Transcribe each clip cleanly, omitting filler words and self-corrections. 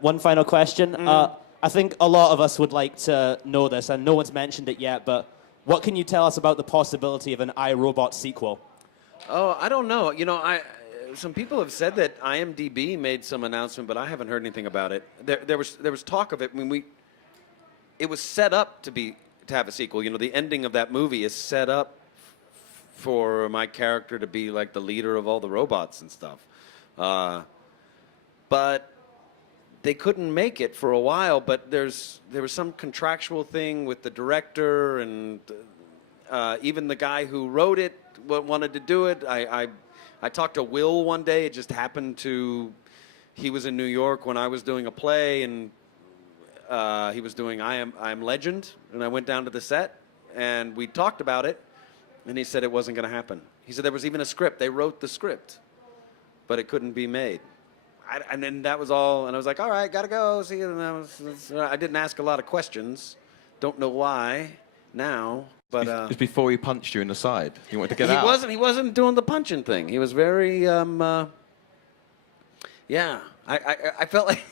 One final question. I think a lot of us would like to know this, and no one's mentioned it yet, but what can you tell us about the possibility of an iRobot sequel? Oh, I don't know. You know, some people have said that IMDb made some announcement, but I haven't heard anything about it. There was talk of it when it was set up to have a sequel. You know, the ending of that movie is set up for my character to be like the leader of all the robots and stuff. But they couldn't make it for a while, but there was some contractual thing with the director and even the guy who wrote it wanted to do it. I talked to Will one day. It just happened he was in New York when I was doing a play, and he was doing I Am Legend, and I went down to the set, and we talked about it, and he said it wasn't going to happen. He said there was even a script. They wrote the script, but it couldn't be made. And then that was all, and I was like, all right, gotta go. See you. And I didn't ask a lot of questions. Don't know why now, but It's before he punched you in the side. He wanted to get out. He wasn't doing the punching thing. He was very, yeah. I felt like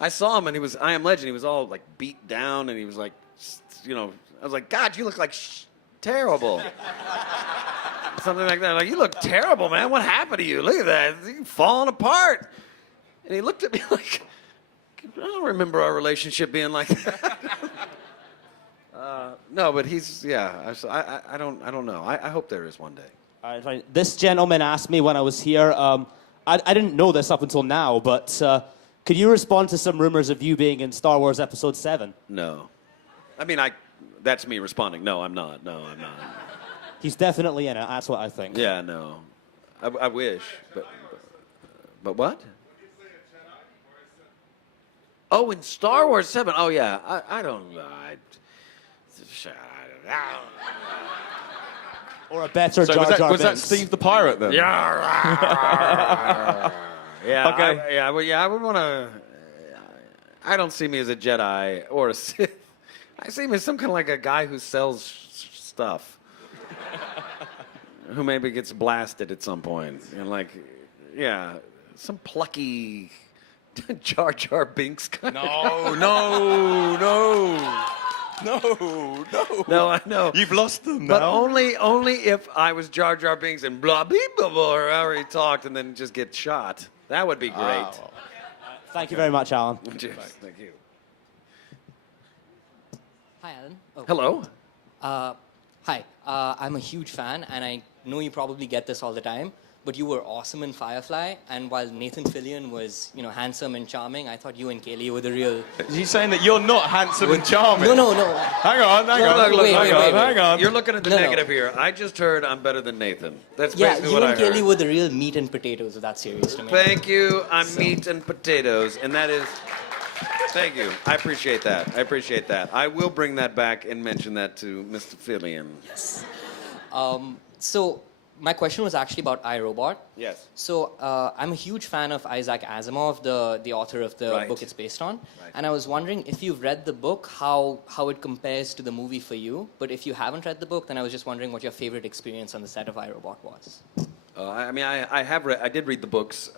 I saw him, and he was I Am Legend. He was all like beat down, and he was like, you know, I was like, God, you look like terrible. Something like that. Like, you look terrible, man. What happened to you? Look at that. You're falling apart. And he looked at me like, I don't remember our relationship being like that. No, but he's, yeah. I don't know. I hope there is one day. All right, fine. This gentleman asked me when I was here. I didn't know this up until now, but could you respond to some rumors of you being in Star Wars Episode 7? No. I mean, that's me responding. No, I'm not. No, I'm not. He's definitely in it. That's what I think. Yeah, no. I wish, but what? Oh, in Star Wars 7. Oh, yeah. I don't know. Or a better So Jar Jar was that Binks. Steve the Pirate then? Yeah. Yeah. Okay. I would want to. I don't see me as a Jedi or a Sith. I see him as some kind of like a guy who sells stuff, who maybe gets blasted at some point, and like, yeah, some plucky Jar Jar Binks kind of guy. No, I know. You've lost them now. But only if I was Jar Jar Binks and blah blah blah, blah or however he talked, and then just get shot. That would be great. Thank you very much, Alan. Cheers. Thank you. Hi, Alan. Oh. Hello. Hi. I'm a huge fan, and I know you probably get this all the time, but you were awesome in Firefly, and while Nathan Fillion was, handsome and charming, I thought you and Kaylee were the real... Is he saying that you're not handsome and charming? No. Hang on. Hang on. You're looking at the negative here. I just heard I'm better than Nathan. That's Yeah, basically you what and I heard. Kaylee were the real meat and potatoes of that series to me. Thank you. I'm meat and potatoes, and that is... Thank you. I appreciate that. I will bring that back and mention that to Mr. Fillion. Yes. So my question was actually about iRobot. Yes. So I'm a huge fan of Isaac Asimov, the author of the book it's based on. Right. And I was wondering if you've read the book, how it compares to the movie for you. But if you haven't read the book, then I was just wondering what your favorite experience on the set of iRobot was. I did read the books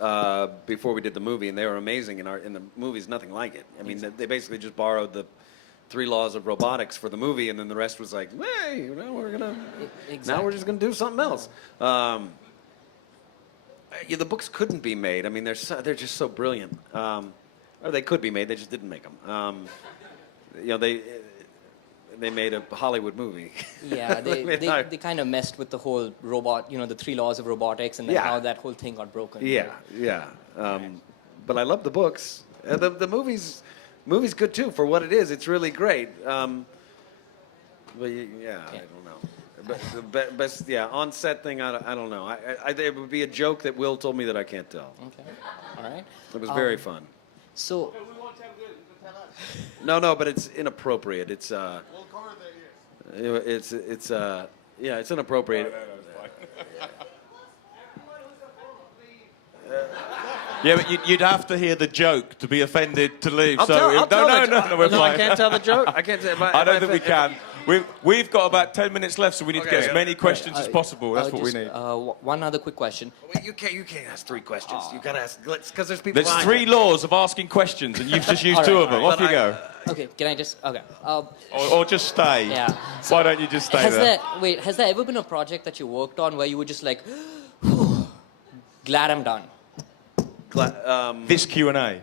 before we did the movie, and they were amazing. In the movie's nothing like it. I mean, they basically just borrowed the 3 laws of robotics for the movie, and then the rest was like, hey, now we're just gonna do something else. The books couldn't be made. I mean, they're just so brilliant. Or they could be made. They just didn't make them. They made a Hollywood movie. Yeah, they kind of messed with the whole robot, the 3 laws of robotics, and then how that whole thing got broken. Yeah. But I love the books. The movie's good too for what it is. It's really great. But I don't know. But the best, on set thing, I don't know. It would be a joke that Will told me that I can't tell. Okay, all right. It was very fun. So. No, but it's inappropriate. It's it's inappropriate. Yeah, but you'd have to hear the joke to be offended to leave. No, we're I fine. can't tell the joke. I can't. I don't think we can. We've got about 10 minutes left, so we need to get as many questions as possible. That's what we need. One other quick question. Wait, you can't ask 3 questions. You gotta ask, because there's people. There's 3 laws of asking questions, and you've just used 2 of them. Off you go. Okay, can I just... Okay. Or just stay. Yeah. Why don't you just stay there? Has there ever been a project that you worked on where you were just like, glad I'm done? This Q&A.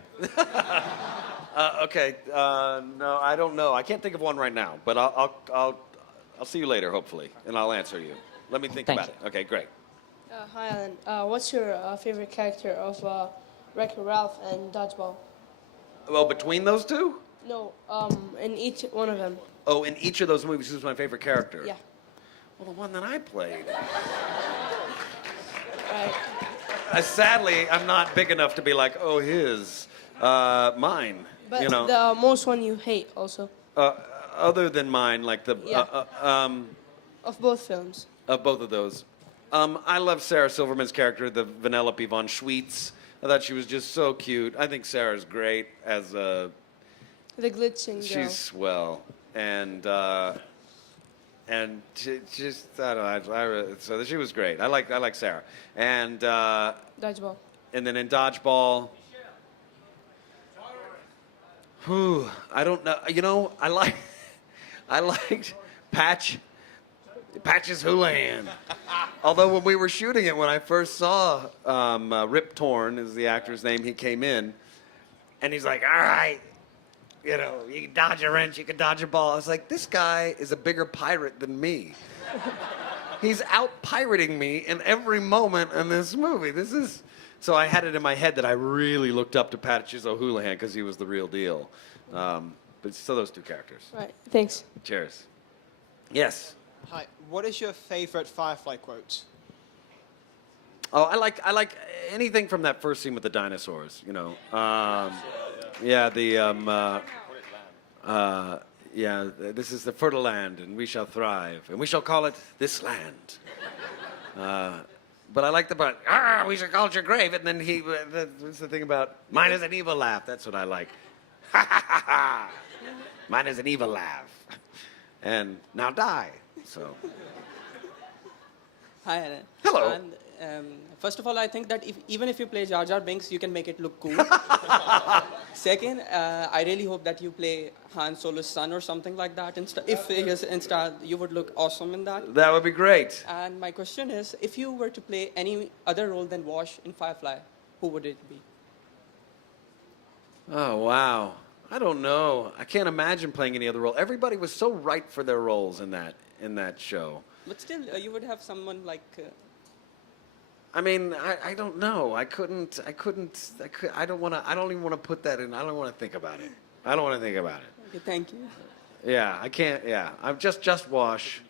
Okay. No, I don't know. I can't think of one right now, but I'll see you later, hopefully, and I'll answer you. Let me think Thank about it. Okay, great. Hi, Alan. What's your favorite character of Wreck-It Ralph and Dodgeball? Well, between those 2? No, in each one of them. Oh, in each of those movies, who's my favorite character? Yeah. Well, the one that I played. Right. Sadly, I'm not big enough to be like, oh, mine. But you know. the most one you hate also. Other than mine, like the Of both films. of both of those. I love Sarah Silverman's character, the Vanellope von Schweetz. I thought she was just so cute. I think Sarah's great as a. The glitching girl. She's swell, and just I don't know. So she was great. I like Sarah, and Dodgeball. and then in Dodgeball. Whew, I don't know. You know, I liked Patches Houlihan. Although when we were shooting it, when I first saw Rip Torn is the actor's name, he came in, and he's like, all right, you know, you can dodge a wrench, you can dodge a ball. I was like, this guy is a bigger pirate than me. He's out pirating me in every moment in this movie. So I had it in my head that I really looked up to Patches O'Houlihan because he was the real deal. But so those 2 characters. Right. Thanks. Cheers. Yes. Hi. What is your favorite Firefly quote? Oh, I like anything from that first scene with the dinosaurs. You know. Yeah. This is the fertile land, and we shall thrive, and we shall call it this land. But I like the part, we shall call it your grave, and then what's the thing about, mine is an evil laugh. That's what I like. Ha ha ha ha. Mine is an evil laugh. And now die. So. Hi, Alan. Hello. And, first of all, I think that even if you play Jar Jar Binks, you can make it look cool. Second, I really hope that you play Han Solo's son or something like that. If he is in Star, you would look awesome in that. That would be great. And my question is, if you were to play any other role than Wash in Firefly, who would it be? Oh, wow. I don't know. I can't imagine playing any other role. Everybody was so right for their roles in that show. But still, you would have someone like... I mean, I don't know. I don't even want to put that in. I don't want to think about it. Okay, thank you. Yeah, I can't. Yeah, I'm just Wash.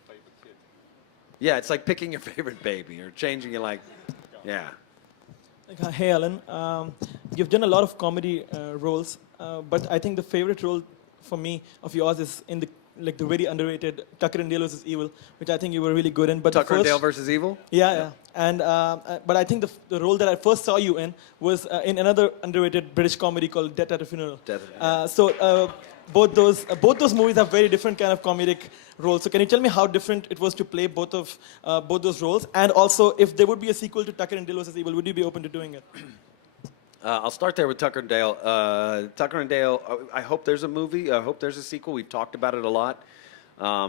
Yeah, it's like picking your favorite baby or changing it. Like, yeah. Hey, Alan. You've done a lot of comedy roles, but I think the favorite role for me of yours is in the very underrated Tucker and Dale vs. Evil, which I think you were really good in. But Tucker and Dale vs. Evil? Yeah. And but I think the role that I first saw you in was in another underrated British comedy called Death at a Funeral. Both those movies have very different kind of comedic roles. So can you tell me how different it was to play both those roles? And also, if there would be a sequel to Tucker and Dale vs. Evil, would you be open to doing it? I'll start there with Tucker and Dale. Tucker and Dale, I hope there's a movie. I hope there's a sequel. We've talked about it a lot. I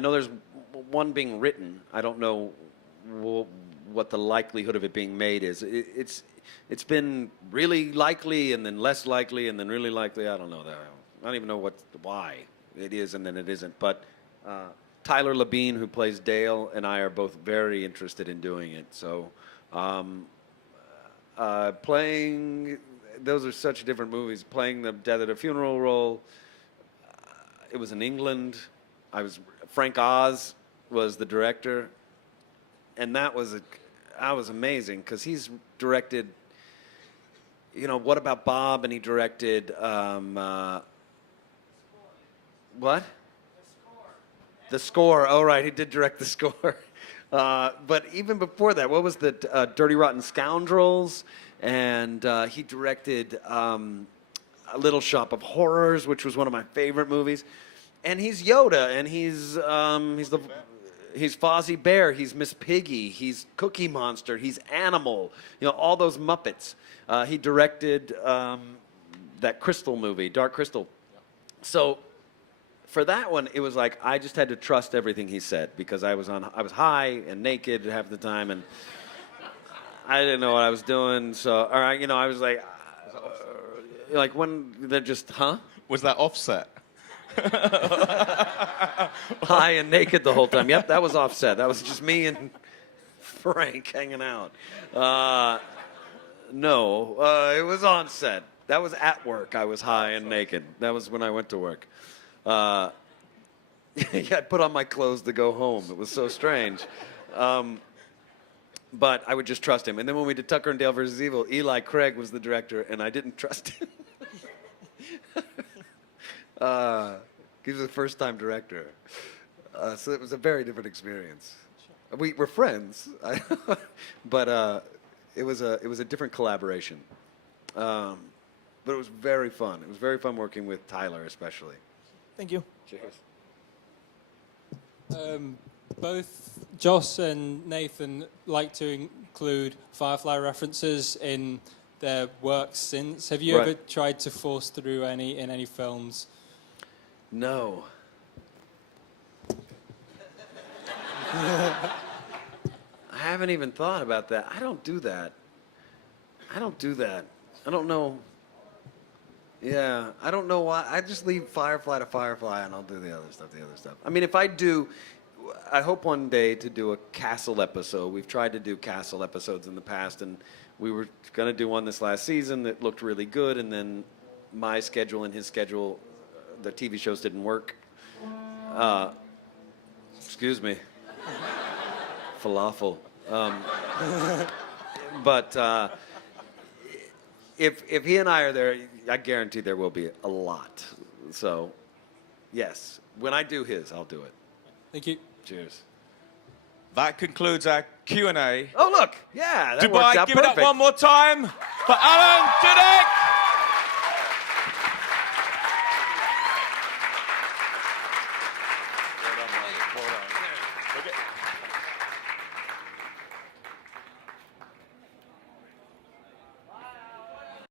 know there's one being written. I don't know what the likelihood of it being made is. It's been really likely and then less likely and then really likely. I don't know that. I don't even know why it is and then it isn't. But Tyler Labine, who plays Dale, and I are both very interested in doing it. So playing, those are such different movies. Playing the Death at a Funeral role, it was in England. Frank Oz was the director, and that was amazing because he's directed. You know, What About Bob? And he directed what? The Score. Oh, right, he did direct The Score. But even before that, what was the Dirty Rotten Scoundrels? And he directed A Little Shop of Horrors, which was one of my favorite movies. And he's Yoda, and he's Fozzie Bear, he's Miss Piggy, he's Cookie Monster, he's Animal, you know, all those Muppets. He directed that Crystal movie, Dark Crystal. So for that one, it was like I just had to trust everything he said because I was high and naked half the time, and I didn't know what I was doing. So, I was like when they're just, huh? Was that Offset? High and naked the whole time. Yep, that was Offset. That was just me and Frank hanging out. No, it was on set. That was at work. I was high and naked. That was when I went to work. Yeah, I put on my clothes to go home. It was so strange. But I would just trust him. And then when we did Tucker and Dale versus Evil, Eli Craig was the director, and I didn't trust him. He was a first-time director. So it was a very different experience. We were friends, but it was a different collaboration. But it was very fun. It was very fun working with Tyler, especially. Thank you. Cheers. Both Joss and Nathan like to include Firefly references in their work since. Have you ever tried to force through any in any films? No. I haven't even thought about that. I don't do that. I don't know. Yeah, I don't know why. I just leave Firefly to Firefly, and I'll do the other stuff. I mean, if I do, I hope one day to do a Castle episode. We've tried to do Castle episodes in the past, and we were going to do one this last season that looked really good, and then my schedule and his schedule, the TV shows didn't work. Excuse me. Falafel. But if he and I are there, I guarantee there will be a lot. So, yes, when I do his, I'll do it. Thank you. Cheers. That concludes our Q&A. Oh, look. Yeah, that worked Dubai, out give it up perfect. one more time for Alan Tudyk.